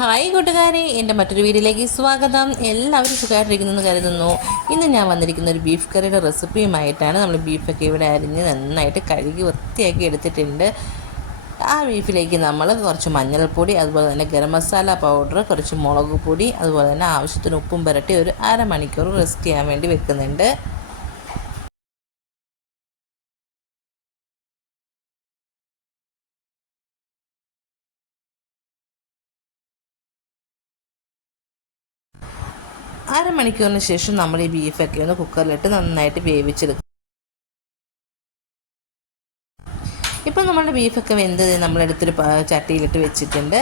Hi കൂട്ടുകാരെ എന്റെ മറ്റൊരു വീഡിയോയിലേക്ക് സ്വാഗതം. എല്ലാവരും സുഖമായിട്ടിരിക്കുന്നെന്ന് കരുതുന്നു. ഇന്ന് ഞാൻ വന്നിരിക്കുന്ന ഒരു ബീഫ് കറിയുടെ റെസിപ്പിയുമായിട്ടാണ് നമ്മൾ ബീഫൊക്കെ ഇവിടെ അരിഞ്ഞ് നന്നായിട്ട് കഴുകി വൃത്തിയാക്കി എടുത്തിട്ടുണ്ട്. ആ ബീഫിലേക്ക് നമ്മൾ കുറച്ച് മഞ്ഞൾപ്പൊടി അതുപോലെ തന്നെ ഗരം മസാല പൗഡർ കുറച്ച് മുളക് പൊടി അതുപോലെ തന്നെ ആവശ്യത്തിന് ഉപ്പും പുരട്ടി ഒരു അരമണിക്കൂർ റെസ്റ്റ് ചെയ്യാൻ വേണ്ടി വെക്കുന്നുണ്ട്. അരമണിക്കൂറിന് ശേഷം നമ്മൾ ഈ ബീഫൊക്കെ ഒന്ന് കുക്കറിലിട്ട് നന്നായിട്ട് വേവിച്ചെടുക്കും. ഇപ്പം നമ്മുടെ ബീഫൊക്കെ വെന്ത് നമ്മളെടുത്തൊരു ചട്ടിയിലിട്ട് വെച്ചിട്ടുണ്ട്.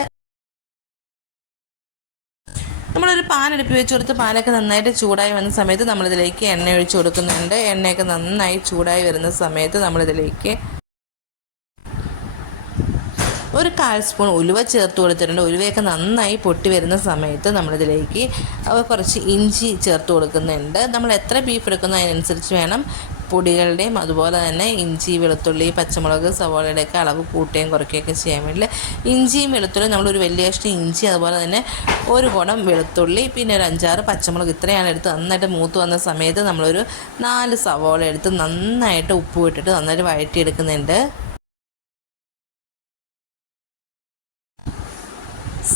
നമ്മളൊരു പാൻ എടുപ്പി വെച്ച് കൊടുത്ത് പാനൊക്കെ നന്നായിട്ട് ചൂടായി വന്ന സമയത്ത് നമ്മളിതിലേക്ക് എണ്ണ ഒഴിച്ച് കൊടുക്കുന്നുണ്ട്. എണ്ണയൊക്കെ നന്നായി ചൂടായി വരുന്ന സമയത്ത് നമ്മളിതിലേക്ക് ഒരു കാൽ സ്പൂൺ ഉലുവ ചേർത്ത് കൊടുത്തിട്ടുണ്ട്. ഉലുവയൊക്കെ നന്നായി പൊട്ടി വരുന്ന സമയത്ത് നമ്മളിതിലേക്ക് കുറച്ച് ഇഞ്ചി ചേർത്ത് കൊടുക്കുന്നുണ്ട്. നമ്മൾ എത്ര ബീഫ് എടുക്കുന്നോ അതിനനുസരിച്ച് വേണം പൊടികളുടെയും അതുപോലെ തന്നെ ഇഞ്ചി വെളുത്തുള്ളി പച്ചമുളക് സവോളയുടെയൊക്കെ അളവ് കൂട്ടുകയും കുറയ്ക്കുകയൊക്കെ ചെയ്യാൻ വേണ്ടി ഇഞ്ചിയും വെളുത്തുള്ളി നമ്മളൊരു വലിയ കഷ്ണം ഇഞ്ചി അതുപോലെ തന്നെ ഒരു കുടം വെളുത്തുള്ളി പിന്നെ ഒരു അഞ്ചാറ് പച്ചമുളക് ഇത്രയാണ് എടുത്ത് നന്നായിട്ട് മൂത്ത് വന്ന സമയത്ത് നമ്മളൊരു നാല് സവോള എടുത്ത് നന്നായിട്ട് ഉപ്പ് ഇട്ടിട്ട് നന്നായിട്ട് വഴറ്റിയെടുക്കുന്നുണ്ട്.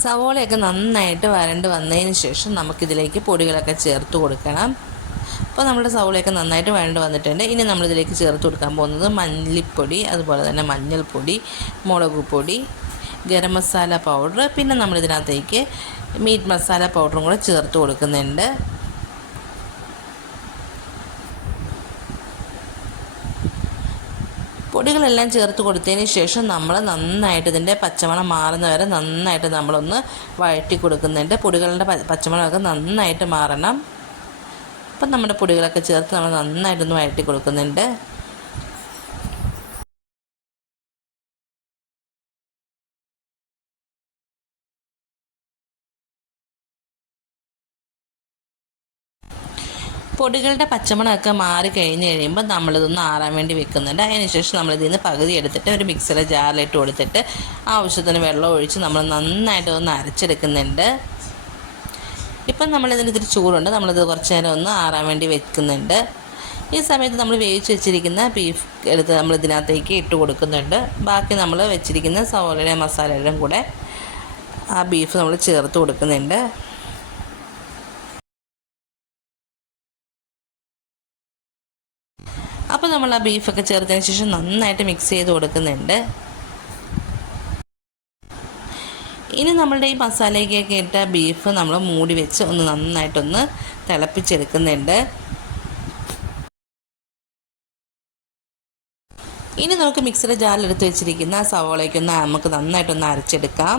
സവോളയൊക്കെ നന്നായിട്ട് വരണ്ട് വന്നതിന് ശേഷം നമുക്കിതിലേക്ക് പൊടികളൊക്കെ ചേർത്ത് കൊടുക്കണം. അപ്പോൾ നമ്മുടെ സവോളയൊക്കെ നന്നായിട്ട് വരണ്ട് വന്നിട്ടുണ്ട്. ഇനി നമ്മളിതിലേക്ക് ചേർത്ത് കൊടുക്കാൻ പോകുന്നത് മല്ലിപ്പൊടി അതുപോലെ തന്നെ മഞ്ഞൾപ്പൊടി മുളക് പൊടി ഗരം മസാല പൗഡർ പിന്നെ നമ്മളിതിനകത്തേക്ക് മീറ്റ് മസാല പൗഡറും കൂടെ ചേർത്ത് കൊടുക്കുന്നുണ്ട്. പൊടികളെല്ലാം ചേർത്ത് കൊടുത്തതിന് ശേഷം നമ്മൾ നന്നായിട്ട് ഇതിന്റെ പച്ചമണം മാറുന്ന വരെ നന്നായിട്ട് നമ്മളൊന്ന് വഴറ്റി കൊടുക്കുന്നുണ്ട് പൊടികളുടെ പച്ചമണമൊക്കെ നന്നായിട്ട് മാറണം. അപ്പം നമ്മുടെ പൊടികളൊക്കെ ചേർത്ത് നമ്മൾ നന്നായിട്ടൊന്ന് വഴറ്റി കൊടുക്കുന്നുണ്ട് പൊടികളുടെ പച്ചമണമൊക്കെ മാറി കഴിഞ്ഞ് കഴിയുമ്പോൾ നമ്മളിതൊന്ന് ആറാൻ വേണ്ടി വെക്കുന്നുണ്ട്. അതിനുശേഷം നമ്മളിതിൽ നിന്ന് പകുതി എടുത്തിട്ട് ഒരു മിക്സിയുടെ ജാറിലിട്ട് കൊടുത്തിട്ട് ആവശ്യത്തിന് വെള്ളം ഒഴിച്ച് നമ്മൾ നന്നായിട്ട് ഒന്ന് അരച്ചെടുക്കുന്നുണ്ട്. ഇപ്പം നമ്മളിതിന് ഇത്തിരി ചൂടുണ്ട്. നമ്മളിത് കുറച്ച് നേരം ഒന്ന് ആറാൻ വേണ്ടി വെക്കുന്നുണ്ട്. ഈ സമയത്ത് നമ്മൾ വേവിച്ച് വെച്ചിരിക്കുന്ന ബീഫ് എടുത്ത് നമ്മൾ ഇതിനകത്തേക്ക് ഇട്ട് കൊടുക്കുന്നുണ്ട്. ബാക്കി നമ്മൾ വെച്ചിരിക്കുന്ന സവോളയുടെ മസാലയുടെയും കൂടെ ആ ബീഫ് നമ്മൾ ചേർത്ത് കൊടുക്കുന്നുണ്ട്. നമ്മൾ ആ ബീഫൊക്കെ ചേർത്തതിന് ശേഷം നന്നായിട്ട് മിക്സ് ചെയ്ത് കൊടുക്കുന്നുണ്ട്. ഇനി നമ്മളുടെ ഈ മസാലയ്ക്കൊക്കെ ഇട്ട ബീഫ് നമ്മൾ മൂടി വെച്ച് ഒന്ന് നന്നായിട്ടൊന്ന് തിളപ്പിച്ചെടുക്കുന്നുണ്ട്. ഇനി നമുക്ക് മിക്സിയുടെ ജാറിലെടുത്ത് വെച്ചിരിക്കുന്ന സവോളയ്ക്കൊന്ന് നമുക്ക് നന്നായിട്ടൊന്ന് അരച്ചെടുക്കാം.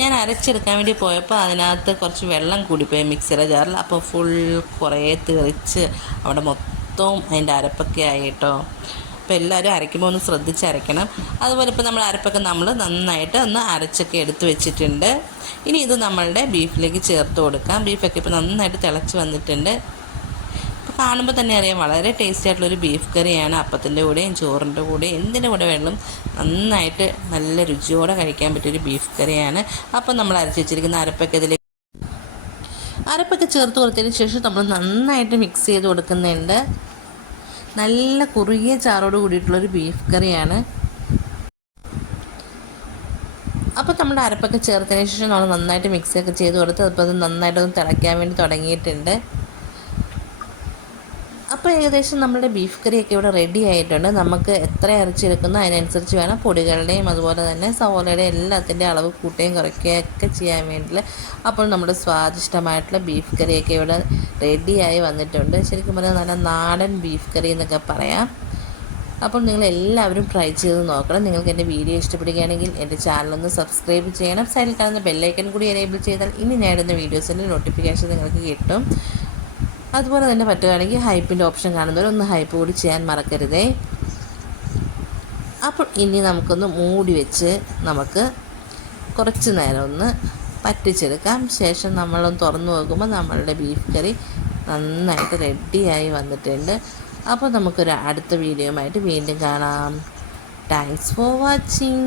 ഞാൻ അരച്ചെടുക്കാൻ വേണ്ടി പോയപ്പോൾ അതിനകത്ത് കുറച്ച് വെള്ളം കൂടിപ്പോയി മിക്സിയുടെ ജാറിൽ. അപ്പോൾ ഫുൾ കുറേ തെറിച്ച് അവിടെ മൊത്തം മൊത്തവും അതിന്റെ അരപ്പൊക്കെ ആയിട്ടോ. അപ്പോൾ എല്ലാവരും അരയ്ക്കുമ്പോൾ ഒന്ന് ശ്രദ്ധിച്ച് അരയ്ക്കണം. അതുപോലെ ഇപ്പോൾ നമ്മൾ അരപ്പൊക്കെ നമ്മൾ നന്നായിട്ട് ഒന്ന് അരച്ചൊക്കെ എടുത്ത് വെച്ചിട്ടുണ്ട്. ഇനി ഇത് നമ്മളുടെ ബീഫിലേക്ക് ചേർത്ത് കൊടുക്കാം. ബീഫൊക്കെ ഇപ്പോൾ നന്നായിട്ട് തിളച്ച് വന്നിട്ടുണ്ട്. ഇപ്പോൾ കാണുമ്പോൾ തന്നെ അറിയാം വളരെ ടേസ്റ്റി ആയിട്ടുള്ളൊരു ബീഫ് കറിയാണ് അപ്പത്തിന്റെ കൂടെയും ചോറിന്റെ കൂടെയും എന്തിന്റെ കൂടെ വേണം നന്നായിട്ട് നല്ല രുചിയോടെ കഴിക്കാൻ പറ്റിയൊരു ബീഫ് കറിയാണ്. അപ്പോൾ നമ്മൾ അരച്ച് വെച്ചിരിക്കുന്ന അരപ്പൊക്കെ ഇതിലേക്ക് അരപ്പൊക്കെ ചേർത്ത് കൊടുത്തതിന് ശേഷം നമ്മൾ നന്നായിട്ട് മിക്സ് ചെയ്ത് കൊടുക്കുന്നുണ്ട്. നല്ല കുറുകിയ ചാറോട് കൂടിയിട്ടുള്ളൊരു ബീഫ് കറിയാണ്. അപ്പോൾ നമ്മുടെ അരപ്പൊക്കെ ചേർത്തതിന് ശേഷം നമ്മൾ നന്നായിട്ട് മിക്സൊക്കെ ചെയ്ത് കൊടുത്ത് അപ്പോൾ അത് നന്നായിട്ടൊന്ന് തിളയ്ക്കാൻ വേണ്ടി തുടങ്ങിയിട്ടുണ്ട്. അപ്പോൾ ഏകദേശം നമ്മുടെ ബീഫ് കറിയൊക്കെ ഇവിടെ റെഡി ആയിട്ടുണ്ട്. നമുക്ക് എത്ര ഇറച്ചിയെടുക്കുന്നോ അതിനനുസരിച്ച് വേണം പൊടികളുടെയും അതുപോലെ തന്നെ സവോളയുടെയും എല്ലാത്തിന്റെ അളവ് കൂട്ടുകയും കുറയ്ക്കുകയൊക്കെ ചെയ്യാൻ വേണ്ടിയിട്ട് അപ്പോൾ നമ്മുടെ സ്വാദിഷ്ടമായിട്ടുള്ള ബീഫ് കറിയൊക്കെ ഇവിടെ റെഡിയായി വന്നിട്ടുണ്ട്. ശരിക്കും പറഞ്ഞാൽ നല്ല നാടൻ ബീഫ് കറി എന്നൊക്കെ പറയാം. അപ്പോൾ നിങ്ങൾ എല്ലാവരും ട്രൈ ചെയ്ത് നോക്കണം. നിങ്ങൾക്ക് എന്റെ വീഡിയോ ഇഷ്ടപ്പെടുകയാണെങ്കിൽ എന്റെ ചാനലൊന്ന് സബ്സ്ക്രൈബ് ചെയ്യണം. സൈഡിൽ കാണുന്ന ബെല്ലൈക്കൻ കൂടി എനേബിൾ ചെയ്താൽ ഇനി ഞാൻ ഇടുന്ന വീഡിയോസിന്റെ നോട്ടിഫിക്കേഷൻ നിങ്ങൾക്ക് കിട്ടും. അതുപോലെ തന്നെ പറ്റുകയാണെങ്കിൽ ഹൈപ്പിന്റെ ഓപ്ഷൻ കാണുന്നവർ ഒന്ന് ഹൈപ്പ് കൂടി ചെയ്യാൻ മറക്കരുതേ. അപ്പോൾ ഇനി നമുക്കൊന്ന് മൂടി വെച്ച് നമുക്ക് കുറച്ച് നേരം ഒന്ന് പറ്റിച്ചെടുക്കാം. ശേഷം നമ്മളൊന്ന് തുറന്നു നോക്കുമ്പോൾ നമ്മളുടെ ബീഫ് കറി നന്നായിട്ട് റെഡിയായി വന്നിട്ടുണ്ട്. അപ്പോൾ നമുക്കൊരു അടുത്ത വീഡിയോയുമായിട്ട് വീണ്ടും കാണാം. Thanks for watching